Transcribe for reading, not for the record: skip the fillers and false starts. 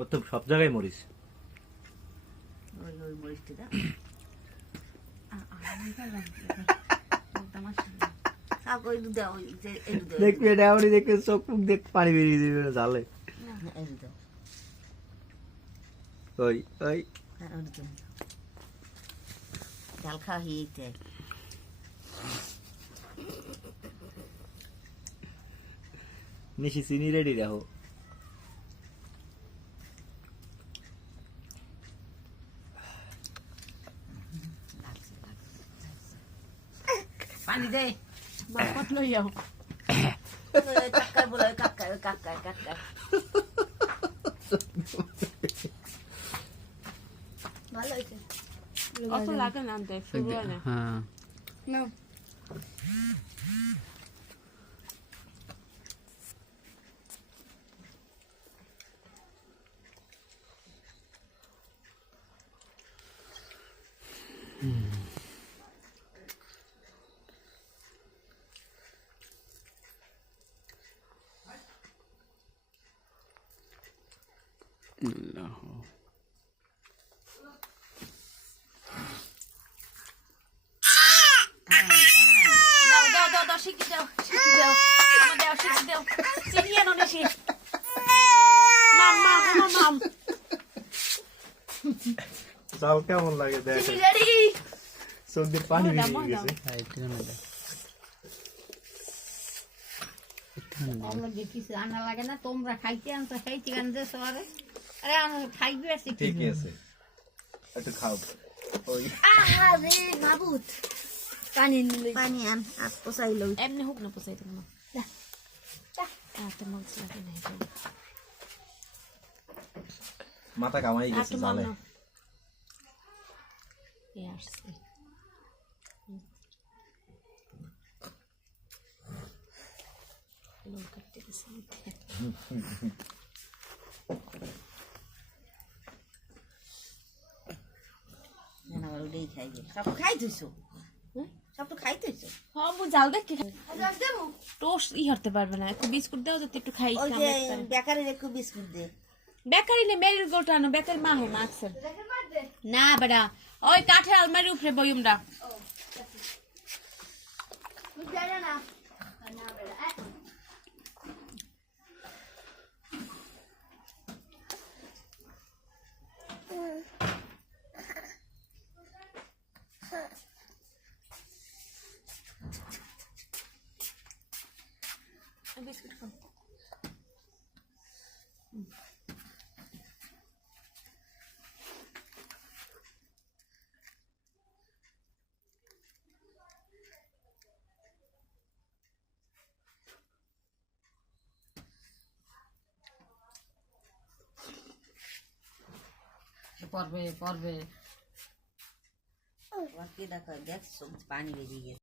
ও তো সব জায়গায় মরিস। ওই মরিচটা দেখবি এটা এমনই দেখে চোখ মুখ দেখ পানি বেরিয়ে দিবে জালে। ওই ওই ঝাল খাওয়া হয়ে নিশি চিনি রেডি রাখো। পানি দে বাপত লই যাও কাকার বলে কাকার কাকার কাকার ভালো হয়েছে অত লাগে না আনতে শুরু হয় না হ্যাঁ না শিখি দাও শিখি দাও দাও শিখি দাও চিনিয়ে নো নিশি মাম মাম মাম জাল কেমন লাগে দেখ। চিনি রেডি চোখ দিয়ে পানি বেরিয়ে গেছে। আমরা দেখিস আনা লাগে না তোমরা খাইতে আনছো খাইতে আনতে সরে আরে আমি খাইবে আসি ঠিকই আছে একটু খাও। ওই আরে মাবুত পানি আন আর পোসাইলো এমনি হোক না পোসাই দেবো না তো মন লাগে না মাথা কামাই গেছে জালে। আসছে লোক করতে গেছে না আর ওটাই খাইবে সব খাই দিছো সব তো খাই দিছো হ্যাঁ বু জাল দেখ কি টোস্ট ই হতে পারবে না একটু বিস্কুট দাও যাতে একটু খাই ওই যে বেকারির একটু বিস্কুট দে বেকারি নে মেরির গোটা আনো বেকার মা হে মাকসের না বেটা ওই কাঠের আলমারির উপরে বইমটা বিস্কুট খাও পড়বে পড়বে কি দেখো দেখ পানি বেরিয়ে গেছে